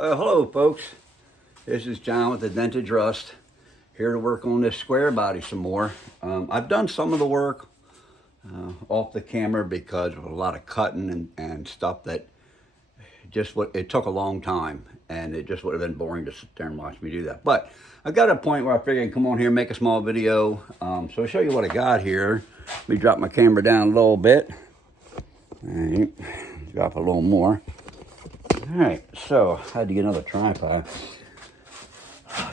Hello folks, this is John with the Vintage Rust, here to work on this square body some more. I've done some of the work off the camera because of a lot of cutting and stuff that it took a long time, and it just would have been boring to sit there and watch me do that. But I got a point where I figured I'd come on here and make a small video. So I'll show you what I got here. Let me drop my camera down a little bit. All right, drop a little more. All right, so I had to get another tripod.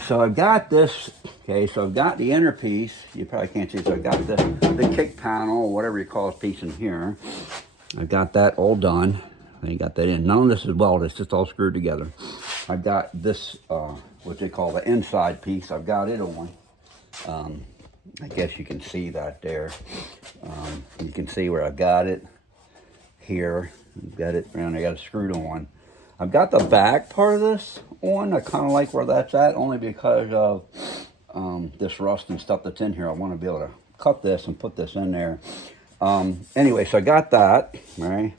So I've got this, okay, so I've got the inner piece. You probably can't see, so I've got the kick panel, whatever you call this piece in here. I've got that all done. I got that in. None of this is welded, it's just all screwed together. I've got this, what they call the inside piece. I've got it on. I guess you can see that there. You can see where I've got it here. I've got it, and I got it screwed on. I've got the back part of this on. I kind of like where that's at, only because of this rust and stuff that's in here. I want to be able to cut this and put this in there. Anyway, so I got that, right?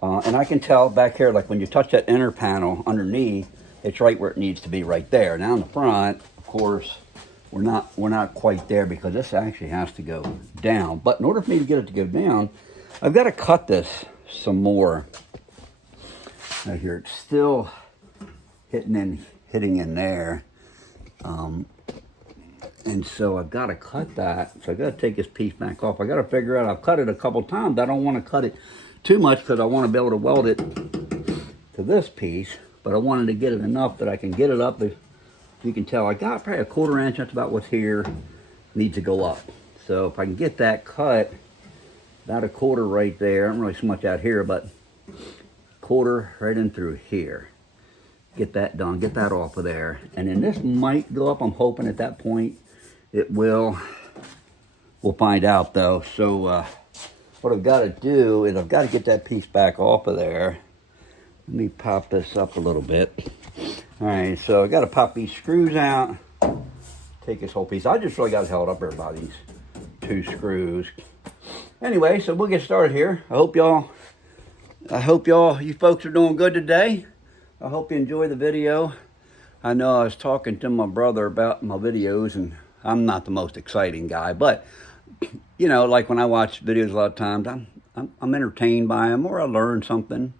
And I can tell back here, like when you touch that inner panel underneath, it's right where it needs to be, right there. Now in the front, of course, we're not quite there because this actually has to go down. But in order for me to get it to go down, I've got to cut this some more. Right here, it's still hitting in there, and so I've got to cut that. So I've got to take this piece back off. I got to figure out. I've cut it a couple times. I don't want to cut it too much because I want to be able to weld it to this piece. But I wanted to get it enough that I can get it up. If you can tell, I got probably a 1/4 inch. That's about what's here. Needs to go up. So if I can get that cut, about a 1/4 right there. I don't really so much out here, but 1/4 right in through here. Get that done, get that off of there. And then this might go up. I'm hoping at that point it will. We'll find out though. So what I've got to do is I've got to get that piece back off of there. Let me pop this up a little bit. All right, so I got to pop these screws out. Take this whole piece. I just really got it held up there by these 2 screws. Anyway, so we'll get started here. I hope you folks are doing good today. I hope you enjoy the video. I know I was talking to my brother about my videos, and I'm not the most exciting guy, but you know, like when I watch videos a lot of times, I'm entertained by them, or I learn something.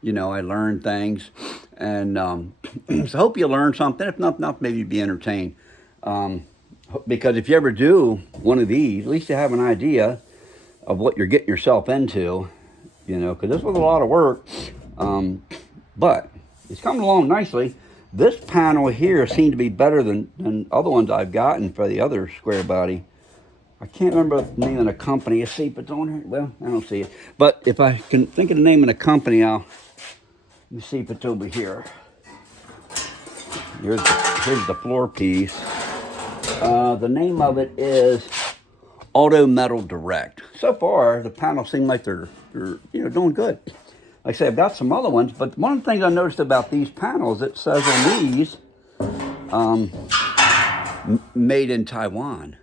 You know, I learn things, and so I hope you learn something. If not, maybe you'd be entertained. Because if you ever do one of these, at least you have an idea of what you're getting yourself into. You know, because this was a lot of work, but it's coming along nicely. This panel here seemed to be better than other ones I've gotten for the other square body. I can't remember the name of the company. You see if it's on here? Well, I don't see it. But if I can think of the name of the company, let me see if it's over here. Here's the floor piece. The name of it is Auto Metal Direct. So far, the panels seem like they're doing good. Like I say, I've got some other ones, but one of the things I noticed about these panels, it says on these, made in Taiwan.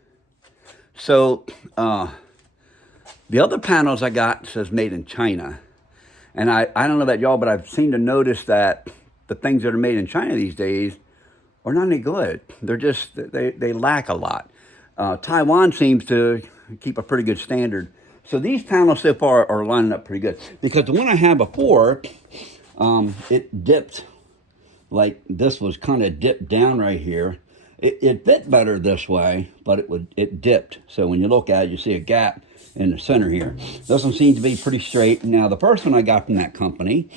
So the other panels I got says made in China. And I don't know about y'all, but I've seemed to notice that the things that are made in China these days are not any good. They're just, they lack a lot. Taiwan seems to keep a pretty good standard. So these panels so far are lining up pretty good. Because the one I had before, it dipped, like this was kind of dipped down right here. It fit better this way, but it dipped. So when you look at it, you see a gap in the center here. This one seems to be pretty straight. Now the first one I got from that company,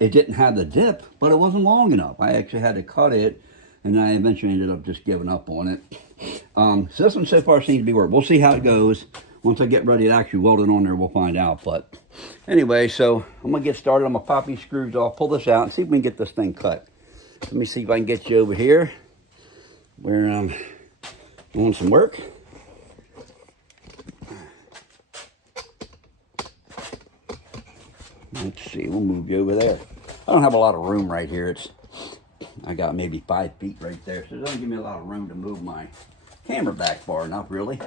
it didn't have the dip, but it wasn't long enough. I actually had to cut it, and I eventually ended up just giving up on it. So this one so far seems to be working. We'll see how it goes. Once I get ready to actually weld it on there, we'll find out. But anyway, so I'm going to get started. I'm going to pop these screws off, pull this out, and see if we can get this thing cut. Let me see if I can get you over here where I'm doing some work. Let's see, we'll move you over there. I don't have a lot of room right here. I got maybe 5 feet right there, so it doesn't give me a lot of room to move my camera back far enough, really.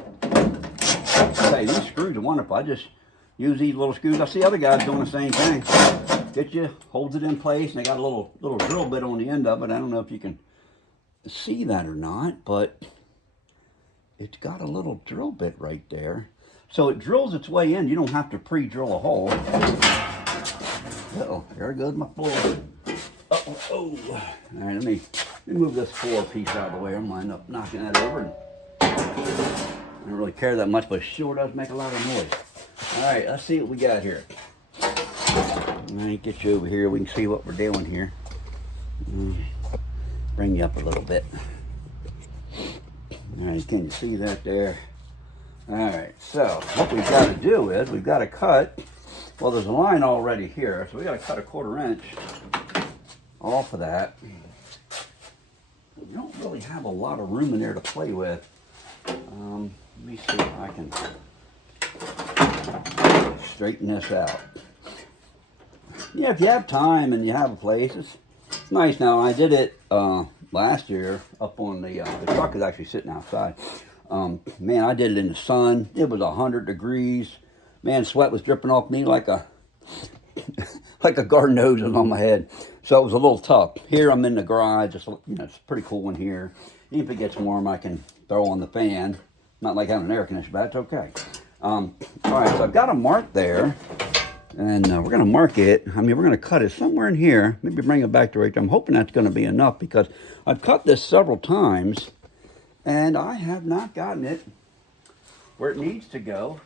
Hey, these screws are wonderful. I just use these little screws. I see other guys doing the same thing. get you, holds it in place, and they got a little drill bit on the end of it. I don't know if you can see that or not, but it's got a little drill bit right there. So it drills its way in. You don't have to pre-drill a hole. Uh-oh, there goes my floor. Uh-oh, oh. All right, let me move this floor piece out of the way. I'm gonna end up knocking that over. I don't really care that much, but it sure does make a lot of noise. All right, let's see what we got here. Let me get you over here. We can see what we're doing here. Bring you up a little bit. All right, can you see that there? All right, so what we've got to do is we've got to cut. Well, there's a line already here, so we got to cut a 1/4 inch off of that. You don't really have a lot of room in there to play with. Let me see if I can straighten this out. Yeah, if you have time and you have a place, it's nice. Now, I did it last year up on the truck is actually sitting outside. Man, I did it in the sun. It was 100 degrees. Man, sweat was dripping off me like a like a garden hose was on my head. So it was a little tough. Here I'm in the garage. It's, it's pretty cool in here. Even if it gets warm, I can throw on the fan. Not like having an air conditioner, but that's okay. All right, so I've got a mark there. And we're going to mark it. I mean, we're going to cut it somewhere in here. Maybe bring it back to right there. I'm hoping that's going to be enough because I've cut this several times. And I have not gotten it where it needs to go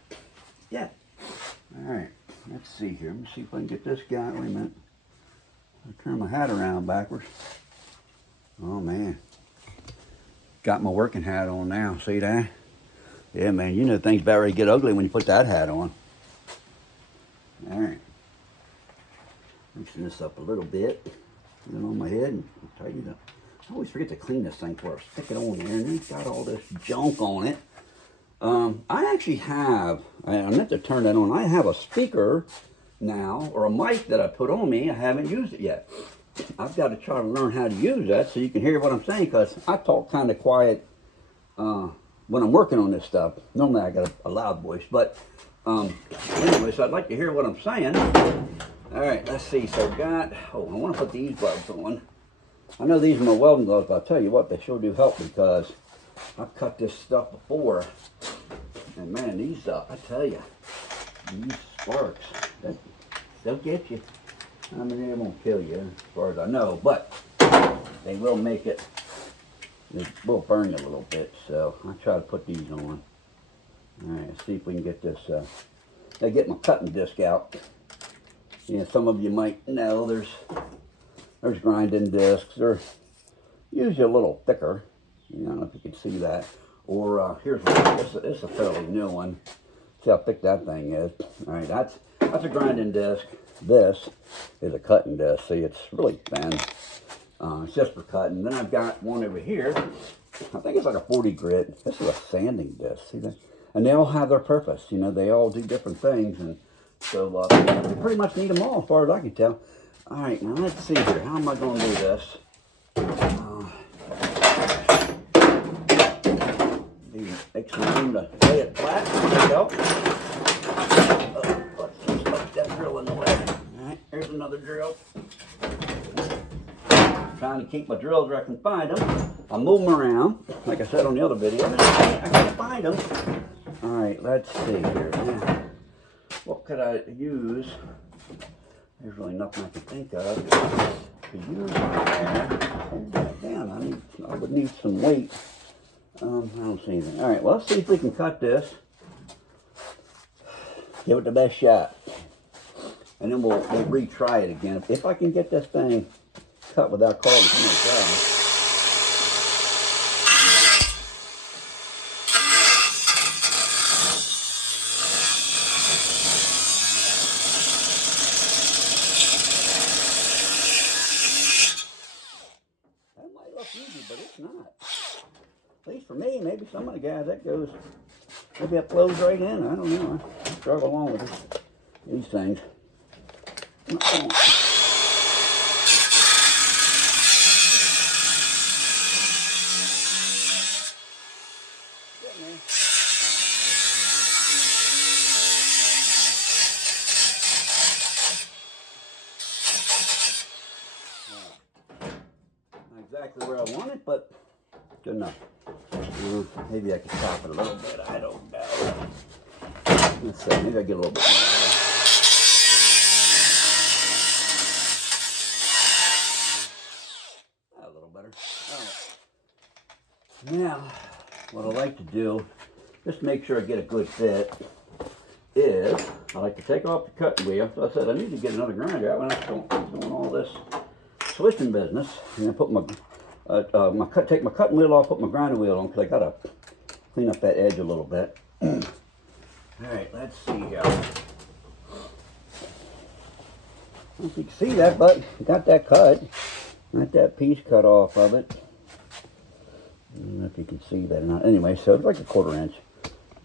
yet. All right, let's see here. Let me see if I can get this guy. Wait a minute. I'll turn my hat around backwards. Oh, man. Got my working hat on now. See that? Yeah, man, you know things about ready to get ugly when you put that hat on. All right. Loosen this up a little bit. Put it on my head and tighten it up. I always forget to clean this thing before I stick it on there, and it's got all this junk on it. I actually have, I meant to turn that on. I have a speaker now, or a mic that I put on me. I haven't used it yet. I've got to try to learn how to use that so you can hear what I'm saying, because I talk kind of quiet when I'm working on this stuff. Normally I got a loud voice, but anyway, so I'd like to hear what I'm saying. All right, let's see. So I've got, I want to put these gloves on. I know these are my welding gloves, but I'll tell you what, they sure do help because I've cut this stuff before. And man, these, I tell you, these sparks, they'll get you. I mean, they won't kill you as far as I know, but they will make it, it will burn you a little bit. So I'll try to put these on. All right, let's see if we can get this, I get my cutting disc out. Yeah, some of you might know there's grinding discs. They're usually a little thicker. I don't know if you can see that. Or here's one. This is a fairly new one. See how thick that thing is. All right, that's a grinding disc. This is a cutting disc. See, it's really thin. It's just for cutting. Then I've got one over here. I think it's like a 40 grit. This is a sanding disc. See that? And they all have their purpose. You know, they all do different things. And so you pretty much need them all as far as I can tell. All right, now let's see here. How am I going to do this? Make some room to lay it flat. There we go. Let's just put that drill in the way. All right, here's another drill. Trying to keep my drills where I can find them. I move them around, like I said on the other video. I can't find them. All right, let's see here. Now, what could I use? There's really nothing I can think of to use there. Hold that down. I would need some weight. I don't see anything. All right, well, let's see if we can cut this. Give it the best shot. And then we'll retry it again. If I can get this thing cut without causing too much problems. That might look easy, but it's not. At least for me, maybe some of the guys that goes, maybe it flows right in. I don't know. I struggle along with it. These things. exactly where I want it, but good enough. Maybe I can chop it a little bit. I don't know. Let's see. Maybe I get a little bit more. A little better. All right. Now, what I like to do, just to make sure I get a good fit, is I like to take off the cutting wheel. So I said I need to get another grinder out when I'm doing all this twisting business. And then put take my cutting wheel off, put my grinder wheel on, because I gotta clean up that edge a little bit. All right, let's see here. I don't know if you can see that, but got that cut. Got that piece cut off of it. I don't know if you can see that or not. Anyway, so it's like a 1/4 inch.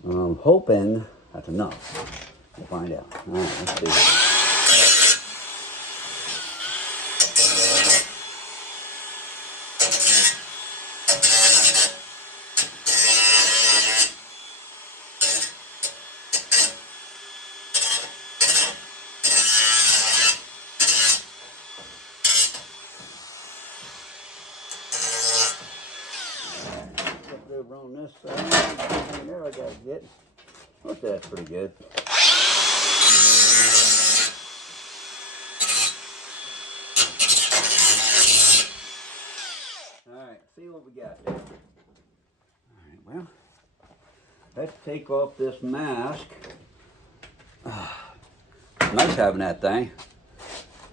I'm hoping that's enough. We'll find out. All right, let's see. Over on this side. There I gotta get. Okay, that's pretty good. Alright, see what we got there. Alright, well, let's take off this mask. Nice having that thing.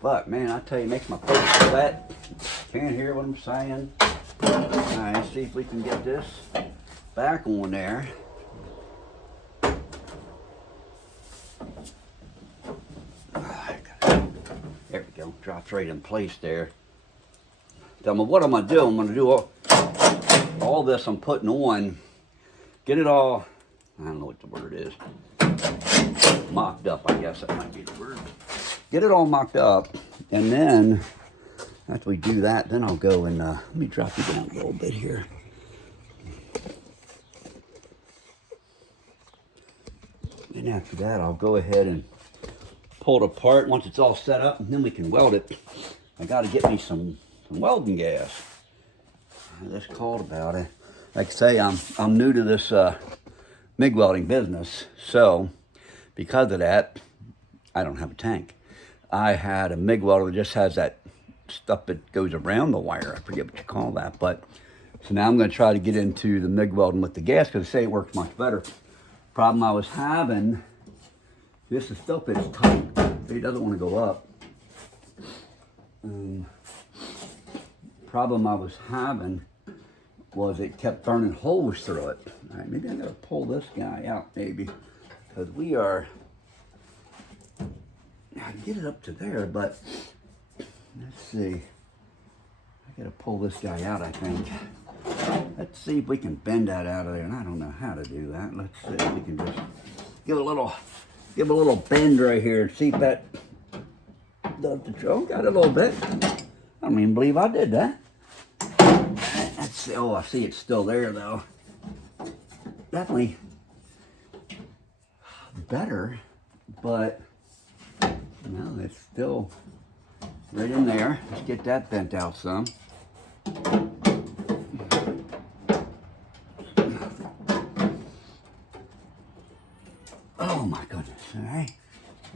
But man, I tell you, it makes my face sweat. Can't hear what I'm saying. Alright, let's see if we can get this back on there. There we go. Drops right in place there. So what I'm going to do, I'm going to do all this I'm putting on, get it all, I don't know what the word is, mocked up, I guess that might be the word. Get it all mocked up, and then after we do that, then I'll go and, let me drop you down a little bit here. And after that, I'll go ahead and pull it apart once it's all set up, and then we can weld it. I got to get me some welding gas. That's called about it. Like I say, I'm new to this MIG welding business, so because of that, I don't have a tank. I had a MIG welder that just has that stuff that goes around the wire. I forget what you call that, but so now I'm going to try to get into the MIG welding with the gas because they say it works much better. Problem I was having, this is still fits tight. It doesn't want to go up. Problem I was having was it kept burning holes through it. All right, maybe I gotta pull this guy out maybe, because we are, I can get it up to there, but let's see. I gotta pull this guy out, I think. Let's see if we can bend that out of there, and I don't know how to do that. Let's see if we can just give a little bend right here and see if that does the joke. Got a little bit. I don't even believe I did that. Let's see. Oh, I see it's still there though. Definitely better, but no, it's still right in there. Let's get that bent out some. Oh my goodness, all right.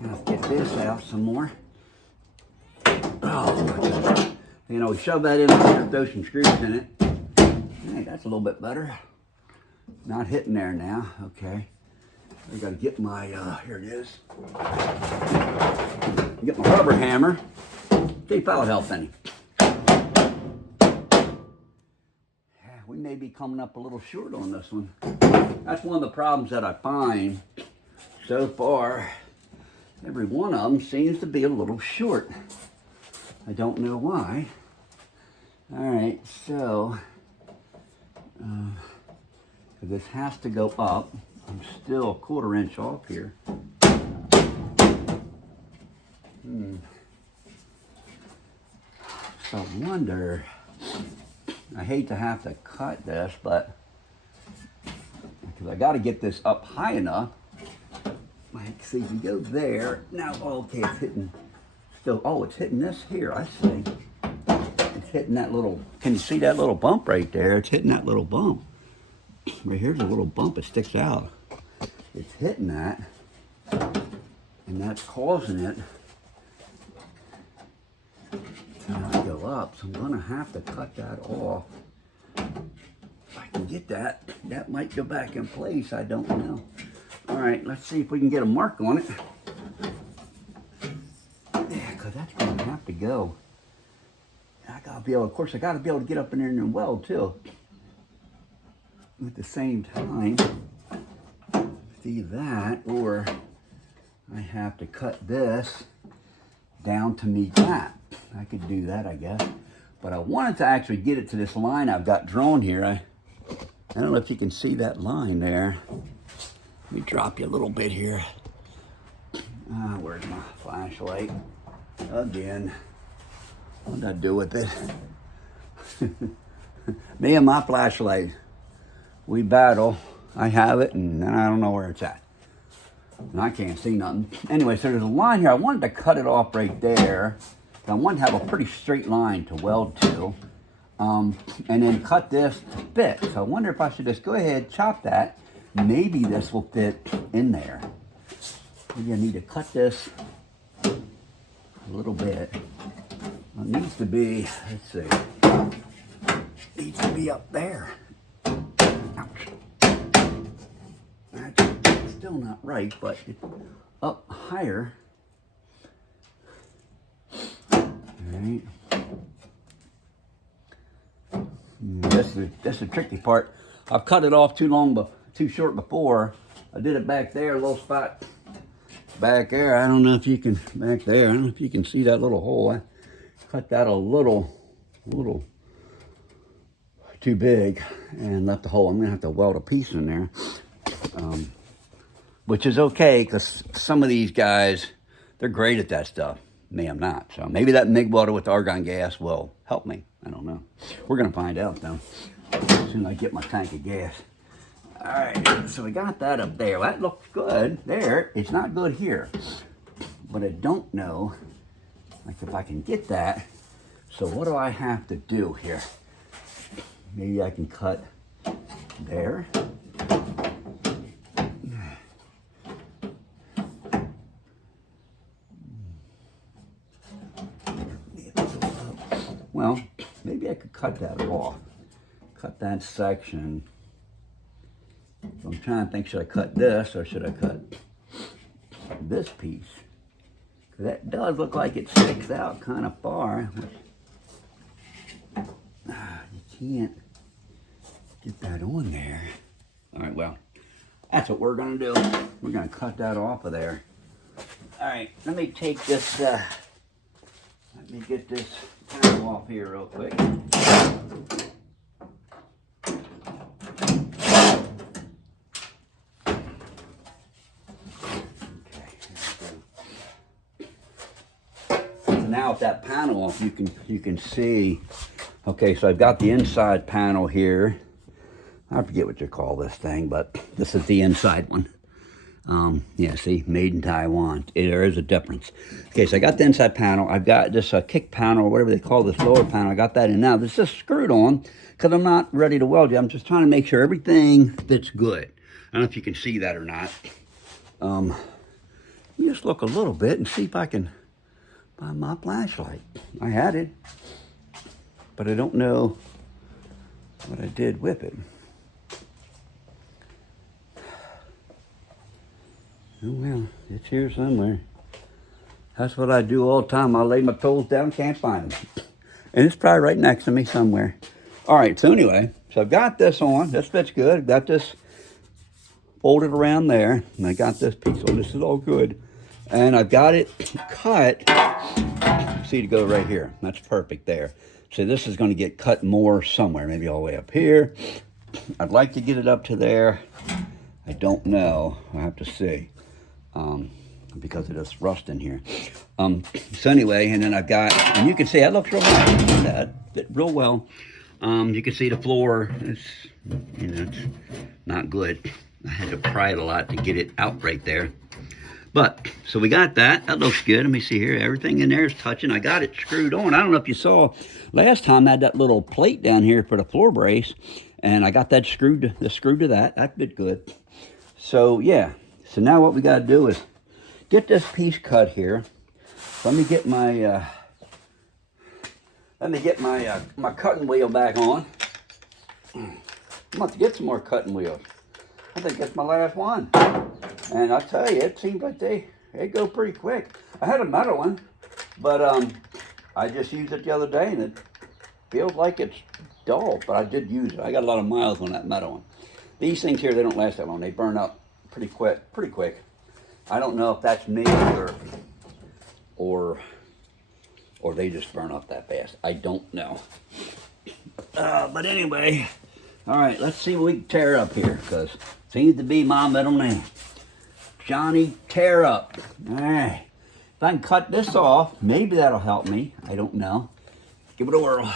Let's get this out some more. Oh my goodness. You know, we shove that in there, throw some screws in it. Hey, that's a little bit better. Not hitting there now, okay. I gotta get my, here it is. Get my rubber hammer. See if that'll help any. We may be coming up a little short on this one. That's one of the problems that I find so far. Every one of them seems to be a little short. I don't know why. All right, so this has to go up. I'm still a 1/4 inch off here. So I wonder, I hate to have to cut this, but because I got to get this up high enough. Let's see if we go there. Now, okay, it's hitting. Still, oh, it's hitting this here. I see. It's hitting that little, can you see that little bump right there? It's hitting that little bump. Right here's a little bump, it sticks out. It's hitting that, and that's causing it to not go up. So I'm gonna have to cut that off. If I can get that, that might go back in place, I don't know. All right, let's see if we can get a mark on it. Yeah, because that's gonna have to go. I gotta be able, of course, I gotta be able to get up in there and weld too. At the same time, see that, or I have to cut this down to meet that. I could do that, I guess. But I wanted to actually get it to this line I've got drawn here. I don't know if you can see that line there. Let me drop you a little bit here. Where's my flashlight? Again. What did I do with it? Me and my flashlight. We battle. I have it, and I don't know where it's at. And I can't see nothing. Anyway, so there's a line here. I wanted to cut it off right there. I wanted to have a pretty straight line to weld to. And then cut this to fit. So I wonder if I should just go ahead, chop that. Maybe this will fit in there. Maybe I need to cut this a little bit. It needs to be, let's see, needs to be up there. Ouch. That's still not right, but it's up higher. All right. That's the tricky part. I've cut it off too short before. I did it back there, a little spot back there. I don't know if you can, back there, I don't know if you can see that little hole. I cut that a little too big and left the hole. I'm gonna have to weld a piece in there, which is okay because some of these guys, they're great at that stuff. Me, I'm not. So maybe that MIG welder with argon gas will help me. I don't know. We're gonna find out though, as soon as I get my tank of gas. All right, so we got that up there. Well, that looks good there. It's not good here, but I don't know, like if I can get that. So what do I have to do here? Maybe I can cut there. Well, maybe I could cut that off. Cut that section. So I'm trying to think, should I cut this or should I cut this piece? Because that does look like it sticks out kind of far. You can't get that on there. All right, well, that's what we're gonna do. We're gonna cut that off of there. All right, let me take this, let me get this panel off here real quick. Now with that panel off, you can see, okay, so I've got the inside panel here. I forget what you call this thing, but this is the inside one. Yeah, see, made in Taiwan. There is a difference. Okay, so I got the inside panel. I've got this kick panel, or whatever they call this lower panel. I got that in now. This is screwed on because I'm not ready to weld yet. I'm just trying to make sure everything fits good. I don't know if you can see that or not. Let me just look a little bit and see if I can find my flashlight. I had it, but I don't know what I did with it. Oh well, it's here somewhere. That's what I do all the time. I lay my tools down, can't find them. And it's probably right next to me somewhere. All right, so anyway, so I've got this on. This fits good. I've got this folded around there. And I got this piece on. This is all good. And I've got it cut. See, to go right here. That's perfect there. So this is going to get cut more somewhere. Maybe all the way up here. I'd like to get it up to there. I don't know. I have to see. Because of this rust in here. So anyway, and then I've got, and you can see that looks real nice. That fit real well. You can see the floor. It's, you know, it's not good. I had to pry it a lot to get it out right there. But, so we got that. That looks good. Let me see here. Everything in there is touching. I got it screwed on. I don't know if you saw last time I had that little plate down here for the floor brace. And I got that screwed to that. That fit good. So, yeah. So now what we got to do is get this piece cut here. Let me get my my cutting wheel back on. I'm about to get some more cutting wheels. I think that's my last one. And I'll tell you, it seems like they go pretty quick. I had a metal one, but I just used it the other day, and it feels like it's dull, but I did use it. I got a lot of miles on that metal one. These things here, they don't last that long. They burn up pretty quick. I don't know if that's me or they just burn up that fast. I don't know. But anyway, all right, let's see what we can tear up here, because it seems to be my middle name. Johnny Tear Up. All right. If I can cut this off, maybe that'll help me. I don't know. Give it a whirl.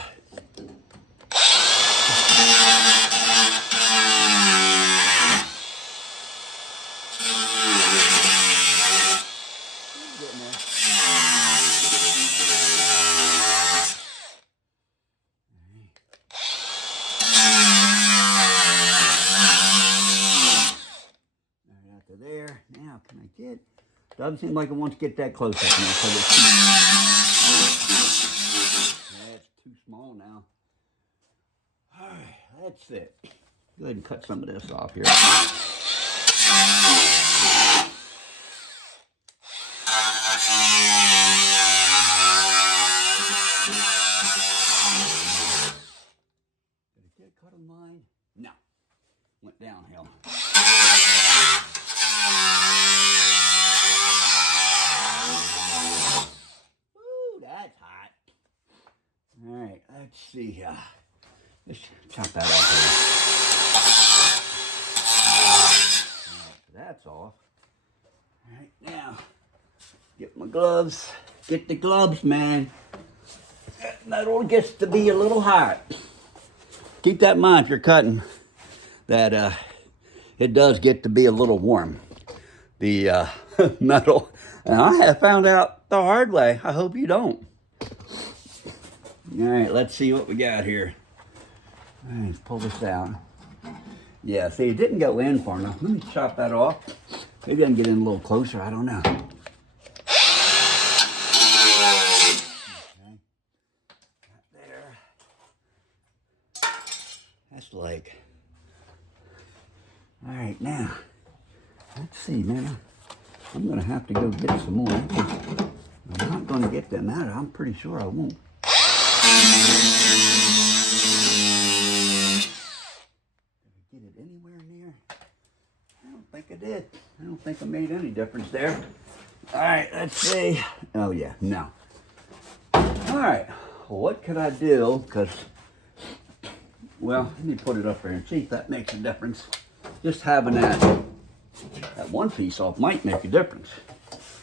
There. Now, can I get? Doesn't seem like it wants to get that close up now. So that's too small now. All right, that's it. Go ahead and cut some of this off here. Did it get cut on mine? No. Went downhill. Ooh, that's hot. All right, let's see. Let's chop that off here. That's off. All right, now, get my gloves. Get the gloves, man. That metal gets to be a little hot. Keep that in mind if you're cutting, that it does get to be a little warm. The metal. And I have found out the hard way. I hope you don't. All right, let's see what we got here. All right, let's pull this out. Yeah, see, it didn't go in far enough. Let me chop that off. Maybe I can get in a little closer. I don't know. Okay. Got there. That's like... All right, now, let's see, man. I'm going to have to go get some more. I'm not going to get them out. I'm pretty sure I won't. Did I get it anywhere near? I don't think I did. I don't think I made any difference there. All right, let's see. Oh, yeah, no. All right, well, what could I do? Because, well, let me put it up there and see if that makes a difference. Just having that one piece off might make a difference.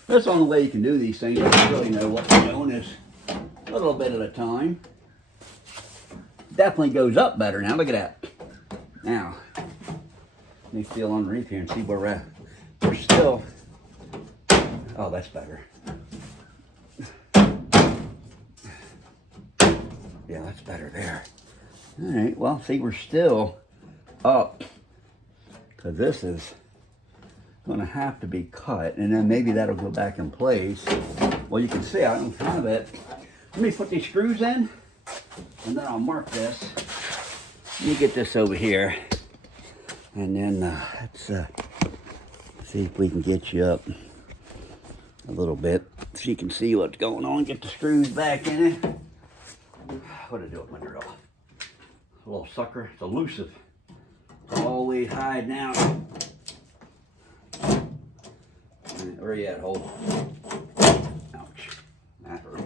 That's the only way you can do these things. You don't really know what you're doing is a little bit at a time. Definitely goes up better now. Look at that. Now, let me feel underneath here and see where we're at. We're still, oh, that's better. Yeah, that's better there. All right, well, see, we're still up. Because this is going to have to be cut, and then maybe that'll go back in place. Well, you can see I don't have it. Let me put these screws in, and then I'll mark this. Let me get this over here, and then let's see if we can get you up a little bit so you can see what's going on. Get the screws back in it. What do I do with my drill? A little sucker. It's elusive. It's always hiding out. Where are you at, Hole? Ouch. That hurt.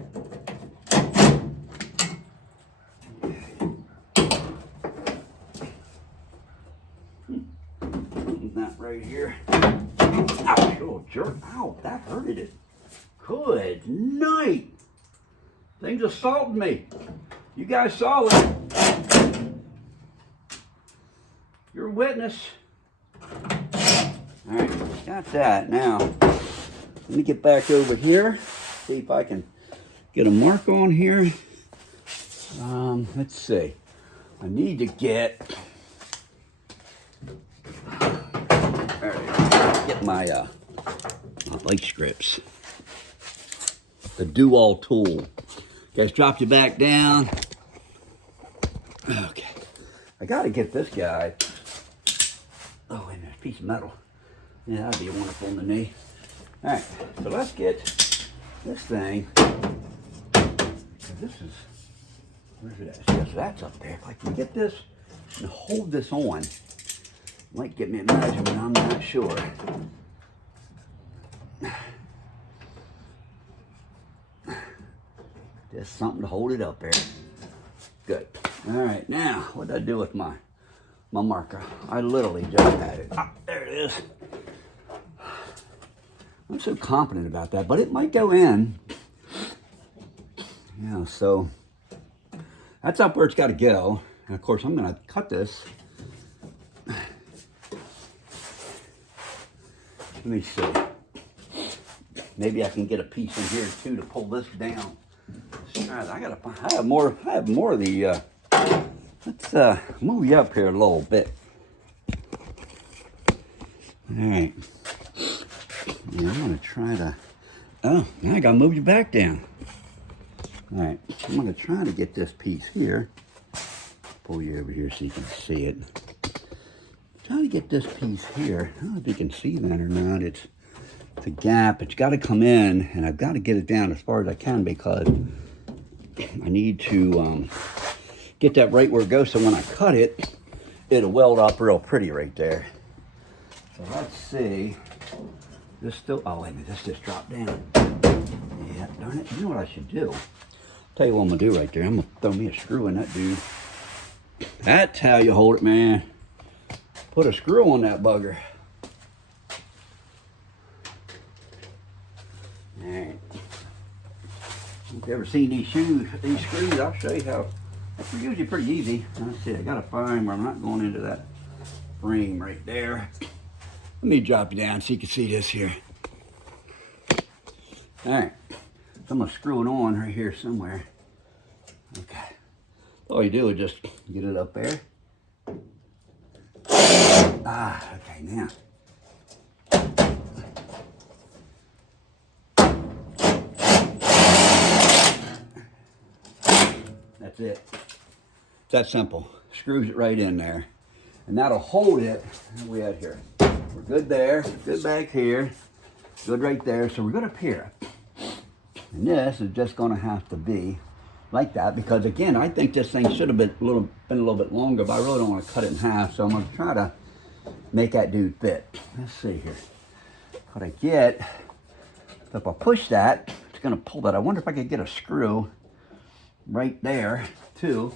That right here. Ouch. Oh, jerk. Ow, that hurted it. Good night. Things assaulted me. You guys saw it. You're a witness. All right, got that. Now, let me get back over here, see if I can get a mark on here. Let's see. I need to get, get my light strips. The do-all tool. Guys, dropped you back down. Okay. I gotta get this guy. Oh, and there's a piece of metal. Yeah, that'd be wonderful in the knee. All right, so let's get this thing. This is, where's it at? Yes, that's up there. If I can get this and hold this on, might get me a measurement, I'm not sure. Just something to hold it up there. Good. All right, now, what did I do with my marker? I literally just had it. Ah, there it is. I'm so confident about that, but it might go in. Yeah, so that's up where it's got to go. And of course, I'm going to cut this. Let me see. Maybe I can get a piece in here too to pull this down. I have more of the. Let's move you up here a little bit. All right. Yeah, I'm gonna try to. Oh, now I gotta move you back down. All right, I'm gonna try to get this piece here. Pull you over here so you can see it. Try to get this piece here. I don't know if you can see that or not. It's a gap. It's got to come in, and I've got to get it down as far as I can because I need to get that right where it goes. So when I cut it, it'll weld up real pretty right there. So let's see. This still, oh wait a minute, this just dropped down. Yeah, darn it, you know what I should do? Tell you what I'm gonna do right there. I'm gonna throw me a screw in that dude. That's how you hold it, man. Put a screw on that bugger. All right. If you've ever seen these screws, I'll show you how. They're usually pretty easy. Let's see, I gotta find where I'm not going into that frame right there. Let me drop you down so you can see this here. All right, so I'm gonna screw it on right here somewhere. Okay, all you do is just get it up there. Ah, okay, now. That's it. It's that simple. Screws it right in there. And that'll hold it. What are we at here? We're good there, good back here, good right there. So we're good up here. And this is just gonna have to be like that because again, I think this thing should have been a little bit longer, but I really don't want to cut it in half. So I'm gonna try to make that dude fit. Let's see here. What I get, if I push that, it's gonna pull that. I wonder if I could get a screw right there too,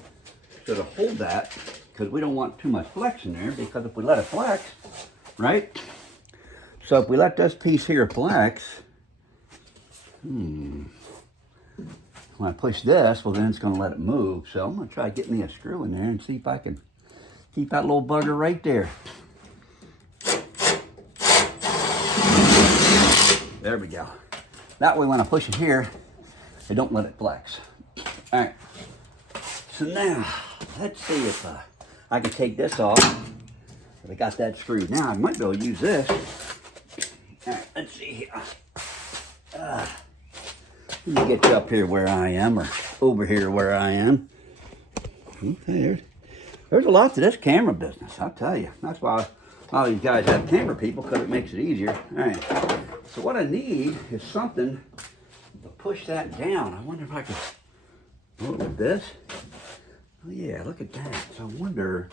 so to hold that, because we don't want too much flex in there, because if we let it flex, right? So if we let this piece here flex, when I push this, well then it's gonna let it move. So I'm gonna try to get me a screw in there and see if I can keep that little bugger right there. There we go. That way when I push it here, it don't let it flex. All right, so now let's see if I can take this off. I got that screwed. Now I might be able to use this. All right, let's see here. Let me get you up here where I am, or over here where I am. Okay, there's a lot to this camera business, I'll tell you. That's why all these guys have camera people, because it makes it easier. All right, so what I need is something to push that down. I wonder if I could do it with this. Oh yeah, look at that. So I wonder.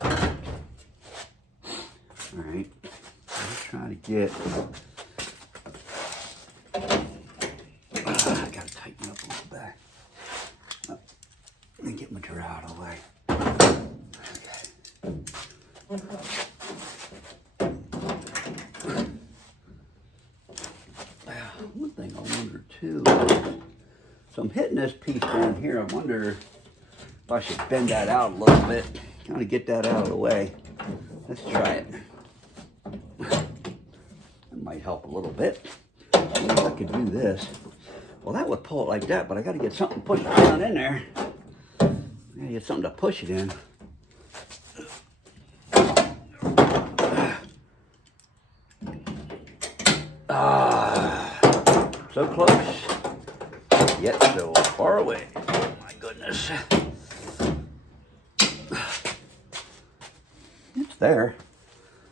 All right, I'm trying to get. I gotta tighten up a little bit. Oh, let me get my drawer out of the way. Okay. One thing I wonder too. So I'm hitting this piece down here. I wonder if I should bend that out a little bit. Kind of get that out of the way. Let's try it. That might help a little bit. I could do this. Well, that would pull it like that, but I got to get something to push it down in there. I got to get something to push it in. So close, yet so far away. Oh my goodness. It's there.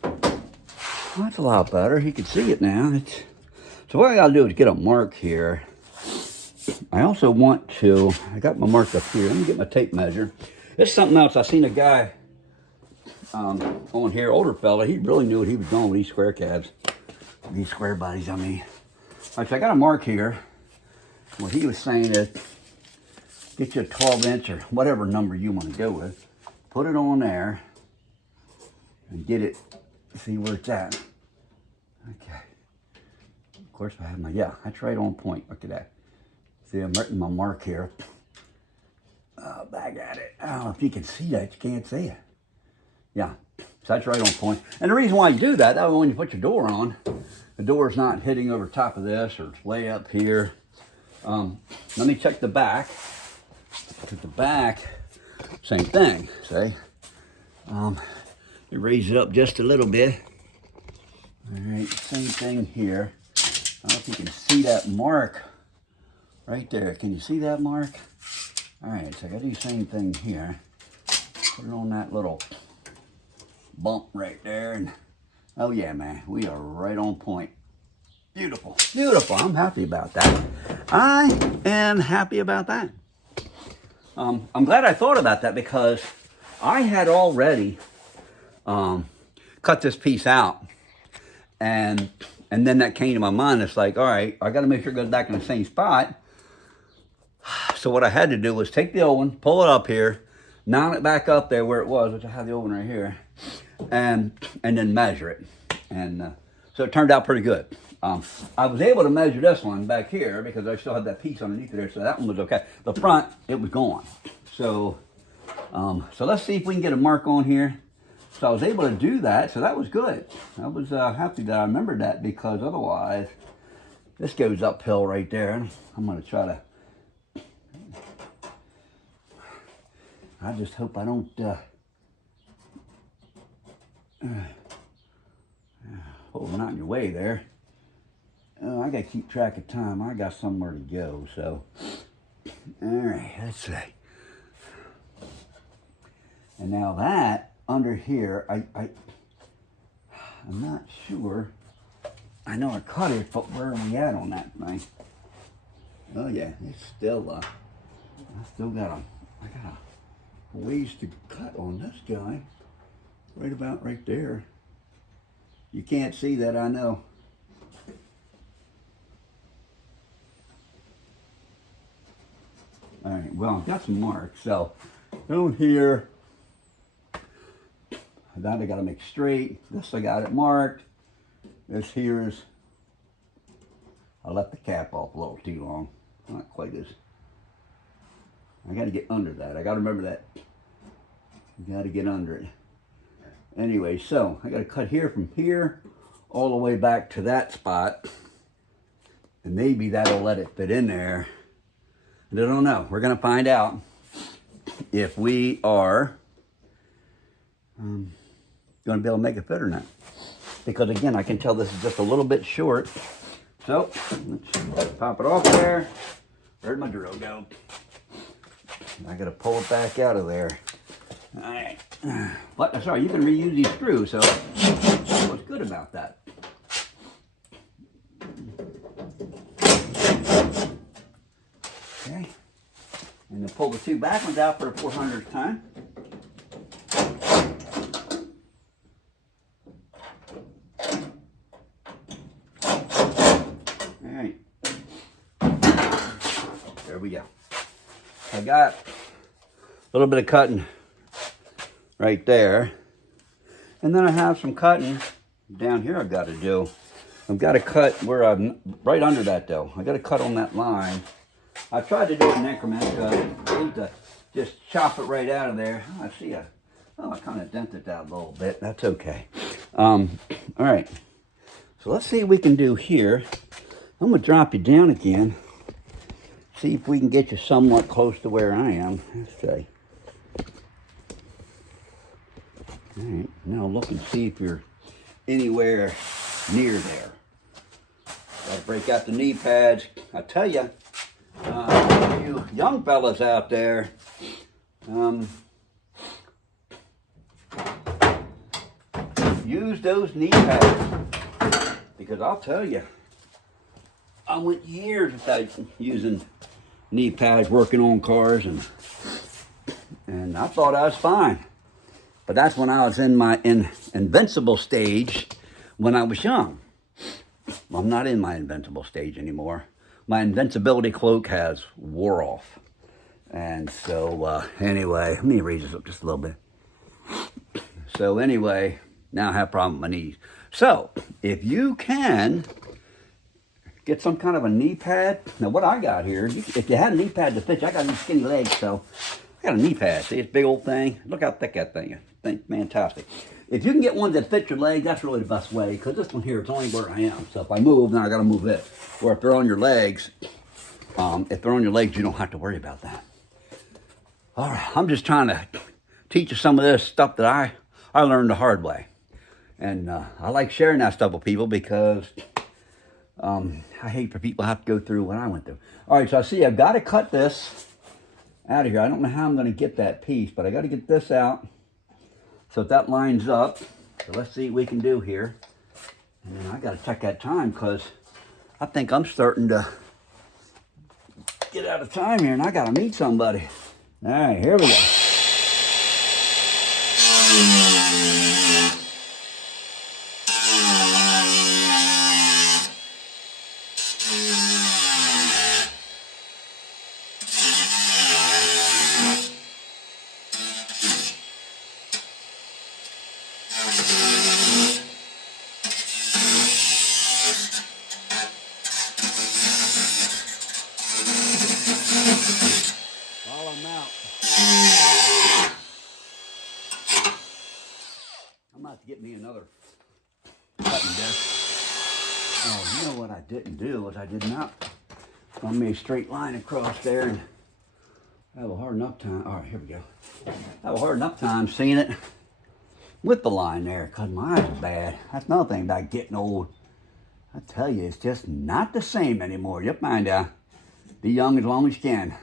That's a lot better. You can see it now. So what I gotta do is get a mark here. I also want to, I got my mark up here. Let me get my tape measure. It's something else. I seen a guy on here, older fella. He really knew what he was doing with these square cabs. These square bodies, I mean. All right, so I got a mark here. What he was saying is, get you a 12-inch or whatever number you want to go with. Put it on there and get it, see where it's at. Okay. Of course, I have my, yeah, that's right on point. Look at that. See, I'm writing my mark here. Back at it. I don't know if you can see that. You can't see it. Yeah, so that's right on point. And the reason why you do that, that way when you put your door on, the door's not hitting over top of this or it's way up here. Let me check the back. At the back, same thing, see? You raise it up just a little bit. All right, same thing here. I don't know if you can see that mark right there. Can you see that mark? All right, so I gotta do the same thing here. Put it on that little bump right there. And oh yeah, man, we are right on point. Beautiful, beautiful. I'm happy about that. I am happy about that. I'm glad I thought about that because I had already cut this piece out, and then that came to my mind. It's like, all right, I got to make sure it goes back in the same spot. So what I had to do was take the old one, pull it up here, mount it back up there where it was, which I have the old one right here, and then measure it. And so it turned out pretty good. I was able to measure this one back here because I still had that piece underneath there, so that one was okay. The front, it was gone. So, so let's see if we can get a mark on here. So I was able to do that, so that was good. I was happy that I remembered that because otherwise, this goes uphill right there. I'm going to try to, I just hope I don't, oh, not in your way there. Oh, I got to keep track of time. I got somewhere to go, so. All right, let's see. And now that, under here, I'm not sure. I know I cut it, but where are we at on that thing? Oh yeah, it's still, I still got I got a ways to cut on this guy. Right about right there. You can't see that, I know. All right, well, I've got some marks. So, down here, that I got to make straight. This I got it marked. This here is, I left the cap off a little too long. Not quite as, I got to get under that. I got to remember that. You got to get under it. Anyway, so I got to cut here from here all the way back to that spot. And maybe that'll let it fit in there. I don't know. We're going to find out if we are going to be able to make it fit or not. Because again, I can tell this is just a little bit short. So, let's pop it off there. Where'd my drill go? I got to pull it back out of there. All right. But, sorry, you can reuse these screws, so that's what's good about that. Okay. And then pull the two back ones out for the 400th time. All right. There we go. I got a little bit of cutting right there. And then I have some cutting down here I've got to do. I've got to cut where I'm right under that though. I got to cut on that line. I tried to do it in increments because I need to just chop it right out of there. Oh, I see I kind of dented that a little bit. That's okay. All right. So let's see what we can do here. I'm gonna drop you down again. See if we can get you somewhat close to where I am. Let's see. All right, now look and see if you're anywhere near there. Gotta break out the knee pads. I tell you, you young fellas out there, use those knee pads, because I'll tell you, I went years without using knee pads working on cars, and I thought I was fine. But that's when I was in my invincible stage when I was young. Well, I'm not in my invincible stage anymore. My invincibility cloak has wore off. And so, anyway, let me raise this up just a little bit. So anyway, now I have a problem with my knees. So, if you can get some kind of a knee pad. Now what I got here, if you had a knee pad to fit you, I got these skinny legs, so I got a knee pad. See, it's a big old thing. Look how thick that thing is. Fantastic. If you can get one that fits your leg, that's really the best way, because this one here, it's only where I am. So if I move, then I got to move it. Or if they're on your legs, you don't have to worry about that. All right, I'm just trying to teach you some of this stuff that I learned the hard way. And I like sharing that stuff with people because I hate for people to have to go through what I went through. All right, so I see I've got to cut this out of here. I don't know how I'm going to get that piece, but I got to get this out so that lines up. So let's see what we can do here. And then I got to check that time because I think I'm starting to get out of time here, and I got to meet somebody. All right, here we go. Follow them out. I'm about to get me another cutting desk. Oh, you know what I didn't do was I did not run me a straight line across there, and I have a hard enough time. All right, here we go. I have a hard enough time seeing it with the line there because my eyes are bad. That's another thing about getting old. I tell you, it's just not the same anymore. You'll find out. Be young as long as you can.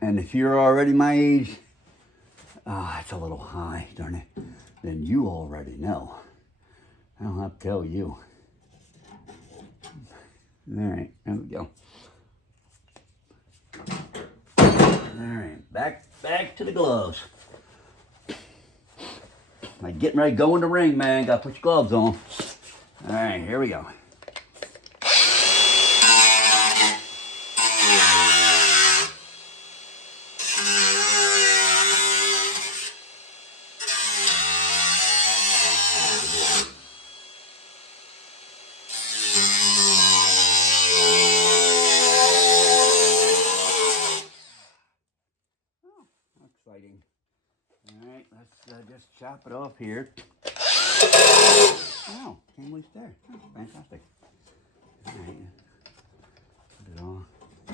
And if you're already my age, it's a little high, darn it, then you already know. I don't have to tell you. All right, there we go. All right, back to the gloves. Like getting ready to go in the ring, man. Got to put your gloves on. All right, here we go. Exciting. All right, let's just chop it off here. Oh, came loose there. Oh, fantastic. All right, put it on. I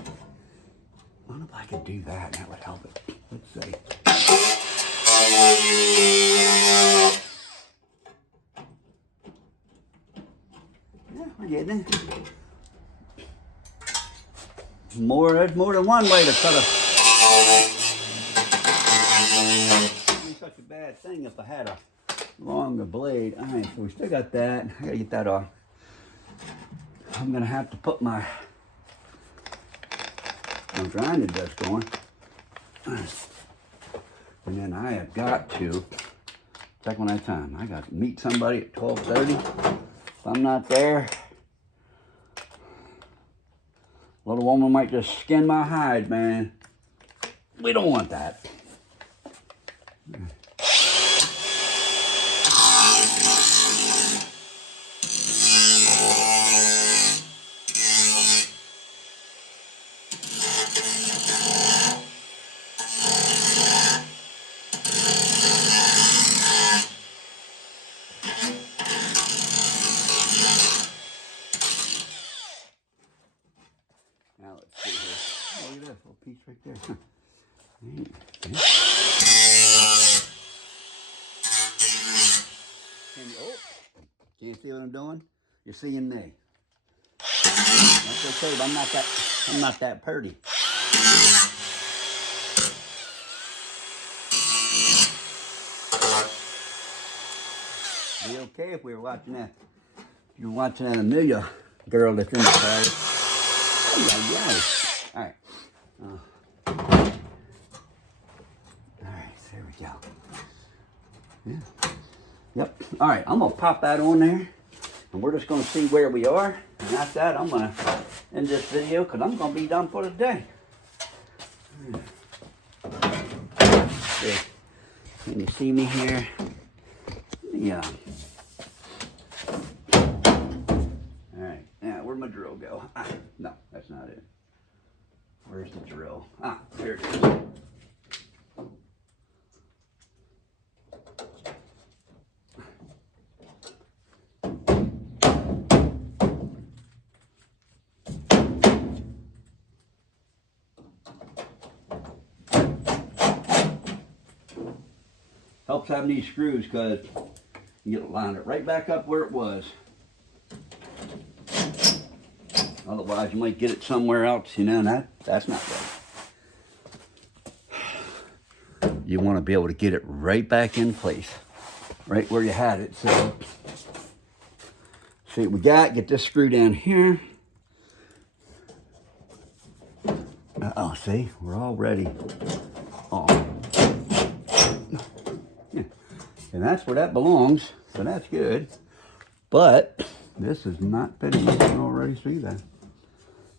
wonder if I could do that. That would help it. Let's see. Yeah, we're getting it. There's more than one way to cut a. It's such a bad thing if I had a longer blade. All right, so we still got that. I gotta get that off. I'm gonna have to put my grinding desk on, and then I have got to check on that time. I got to meet somebody at 12:30. If I'm not there, little woman might just skin my hide, man. We don't want that. Can you, oh, can't see what I'm doing? You're seeing me. That's okay, but I'm not that pretty. Be okay if we were watching that. If you were watching that Amelia girl that's in the car. Oh, all right. All right, there we go. Yeah. Yep. All right, I'm gonna pop that on there, and we're just gonna see where we are. And after that, I'm gonna end this video because I'm gonna be done for the day. Okay. Can you see me here? Yeah. All right. Now, where'd my drill go? Ah, no, that's not it. Where's the drill? Ah, there it is. Helps having these screws because you get to line it right back up where it was. Otherwise, you might get it somewhere else, you know, and that's not right. You want to be able to get it right back in place, right where you had it. So, see what we got. Get this screw down here. Uh-oh, see, we're all ready. Oh. Yeah. And that's where that belongs, so that's good. But this is not fitting. You can already see that.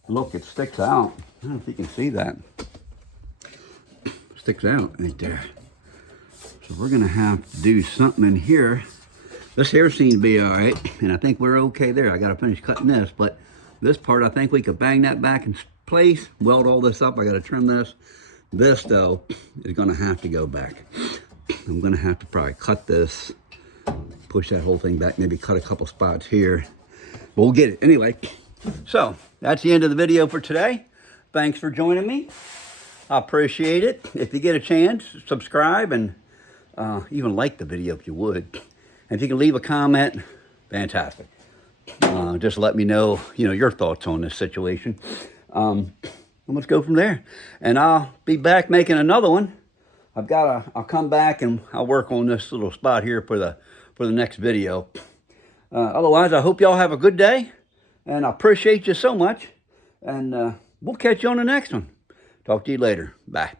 Look, it sticks out. I don't know if you can see that. Sticks out right there. So we're gonna have to do something in here. This here seems to be all right, and I think we're okay there. I gotta finish cutting this, but this part, I think we could bang that back in place, weld all this up. I gotta trim this. This, though, is gonna have to go back. I'm gonna have to probably cut this, push that whole thing back, maybe cut a couple spots here. But we'll get it. Anyway, so that's the end of the video for today. Thanks for joining me. I appreciate it. If you get a chance, subscribe and even like the video if you would. And if you can leave a comment, fantastic. Just let me know, your thoughts on this situation. And let's go from there. And I'll be back making another one. I'll come back and I'll work on this little spot here for the next video. Otherwise, I hope y'all have a good day. And I appreciate you so much. And we'll catch you on the next one. Talk to you later. Bye.